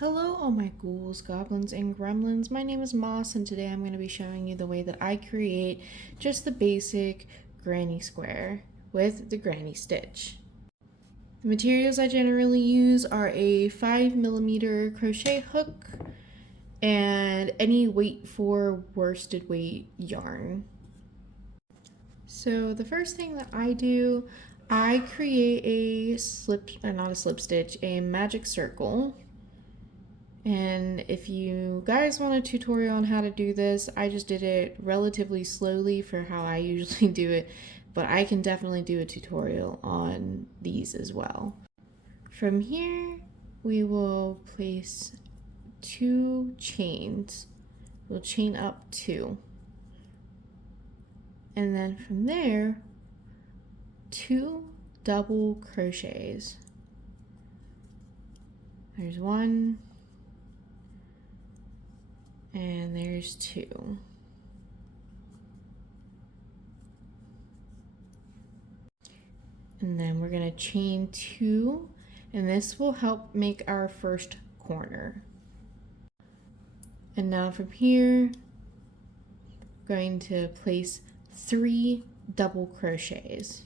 Hello all my ghouls, goblins, and gremlins. My name is Moss and today I'm going to be showing you the way that I create just the basic granny square with the granny stitch. The materials I generally use are a 5mm crochet hook and any weight for worsted weight yarn. So the first thing that I do, I create a magic circle. And if you guys want a tutorial on how to do this, I just did it relatively slowly for how I usually do it, but I can definitely do a tutorial on these as well. From here, we will place 2 chains. We'll chain up 2. And then from there, 2 double crochets. There's 1. And there's 2. And then we're going to chain 2, and this will help make our first corner. And now from here, I'm going to place 3 double crochets.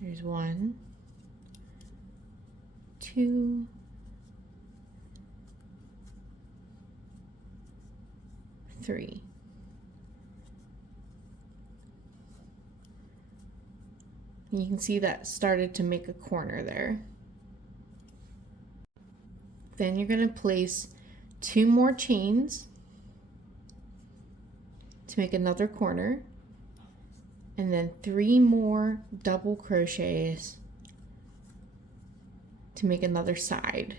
There's 1, 2, 3. You can see that started to make a corner there. Then you're going to place 2 more chains to make another corner, and then 3 more double crochets to make another side.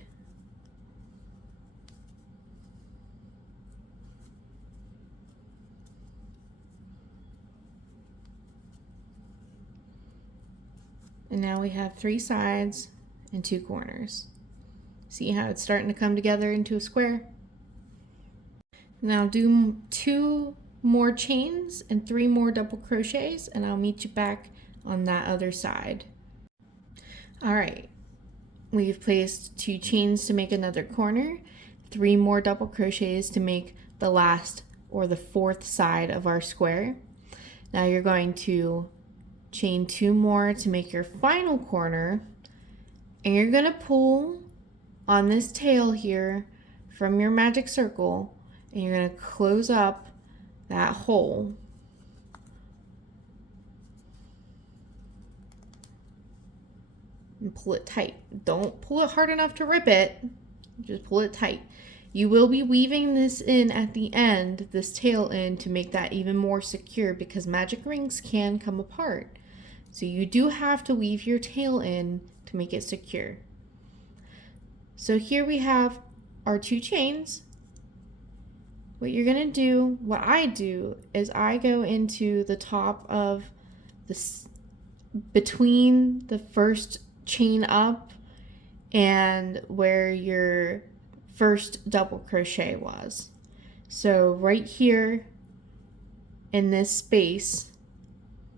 And now we have 3 sides and 2 corners. See how it's starting to come together into a square? Now do 2 more chains and 3 more double crochets, and I'll meet you back on that other side. Alright, we've placed 2 chains to make another corner, 3 more double crochets to make the last or the 4th side of our square. Now you're going to chain 2 more to make your final corner, and you're going to pull on this tail here from your magic circle, and you're going to close up that hole. And pull it tight. Don't pull it hard enough to rip it, just pull it tight. You will be weaving this in at the end, this tail end, to make that even more secure because magic rings can come apart. So you do have to weave your tail in to make it secure. So here we have our 2 chains. What you're gonna do, what I do, is I go into the top of this, between the first chain up and where your first double crochet was. So right here in this space,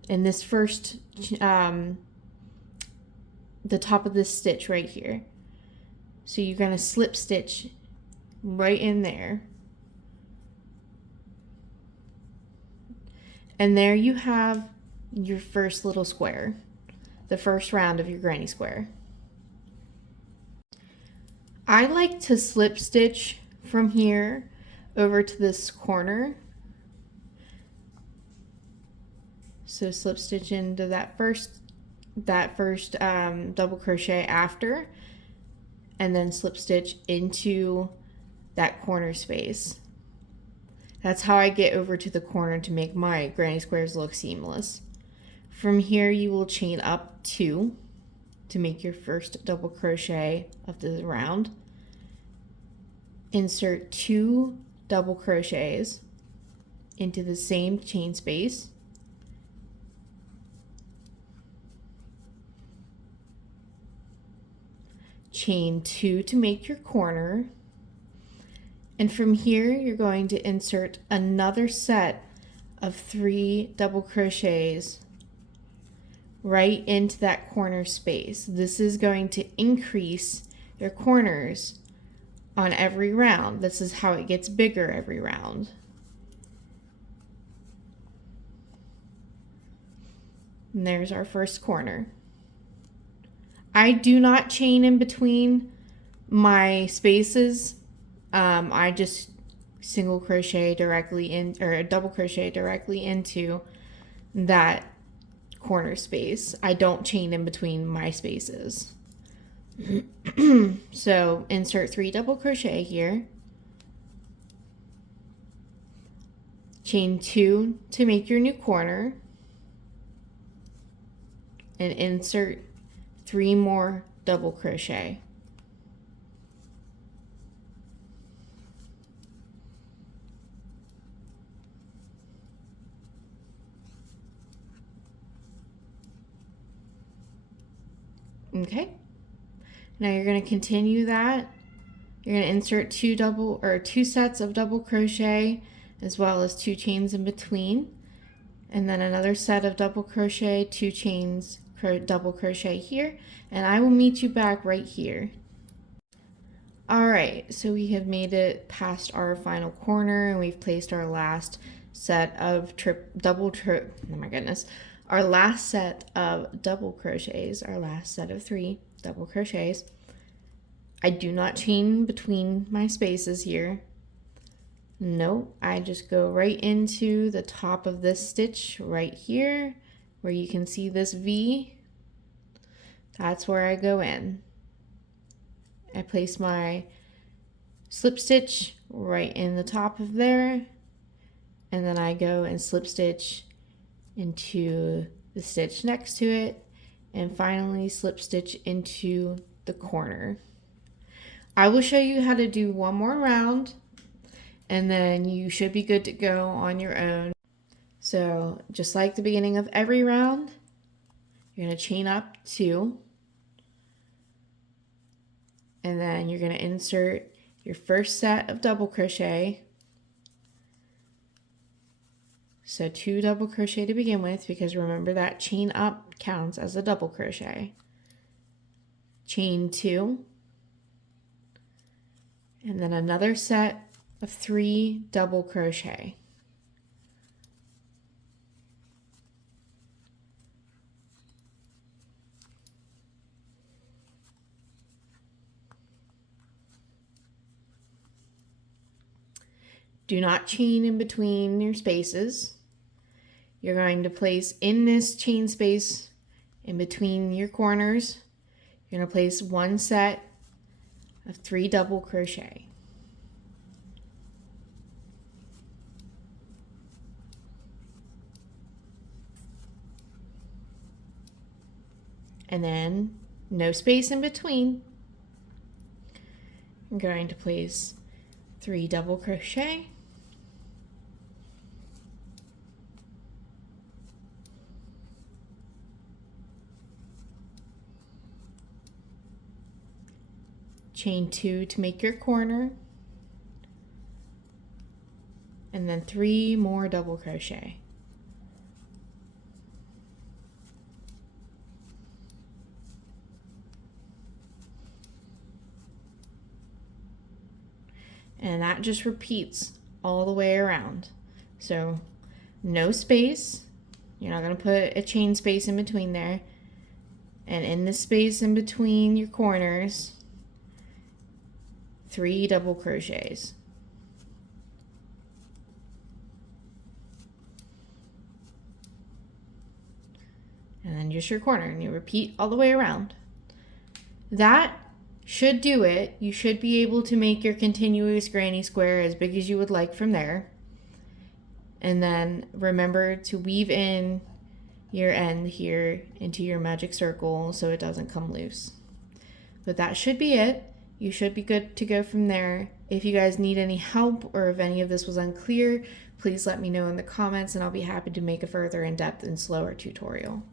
in this first, the top of this stitch right here. So you're going to slip stitch right in there. And there you have your first little square, the first round of your granny square. I like to slip stitch from here over to this corner. So slip stitch into that first double crochet after, and then slip stitch into that corner space. That's how I get over to the corner to make my granny squares look seamless. From here you will chain up 2 to make your first double crochet of the round. Insert 2 double crochets into the same chain space. Chain 2 to make your corner, and from here you're going to insert another set of 3 double crochets right into that corner space. This is going to increase your corners on every round. This is how it gets bigger every round. And there's our first corner. I do not chain in between my spaces. I just single crochet directly in, or double crochet directly into that corner space. I don't chain in between my spaces. So insert 3 double crochet here, chain 2 to make your new corner, and insert 3 more double crochet. Okay, now you're going to continue that. You're going to insert 2 sets of double crochet as well as 2 chains in between, and then another set of double crochet, 2 chains, double crochet here, and I will meet you back right here. Alright, so we have made it past our final corner and we've placed our last set of our last set of double crochets, our last set of 3 double crochets. I do not chain between my spaces here. No, I just go right into the top of this stitch right here where you can see this V. That's where I go in. I place my slip stitch right in the top of there, and then I go and slip stitch into the stitch next to it, and finally slip stitch into the corner. I will show you how to do one more round, and then you should be good to go on your own. So just like the beginning of every round, you're going to chain up 2, and then you're going to insert your first set of double crochet. So 2 double crochet to begin with, because remember that chain up counts as a double crochet. Chain 2, and then another set of 3 double crochet. Do not chain in between your spaces. You're going to place in this chain space in between your corners, you're going to place 1 set of 3 double crochet. And then no space in between. I'm going to place 3 double crochet. Chain 2 to make your corner, and then 3 more double crochet. And that just repeats all the way around. So no space, you're not going to put a chain space in between there, and in the space in between your corners, 3 double crochets. And then just your corner, and you repeat all the way around. That should do it. You should be able to make your continuous granny square as big as you would like from there. And then remember to weave in your end here into your magic circle so it doesn't come loose. But that should be it. You should be good to go from there. If you guys need any help or if any of this was unclear, please let me know in the comments and I'll be happy to make a further in-depth and slower tutorial.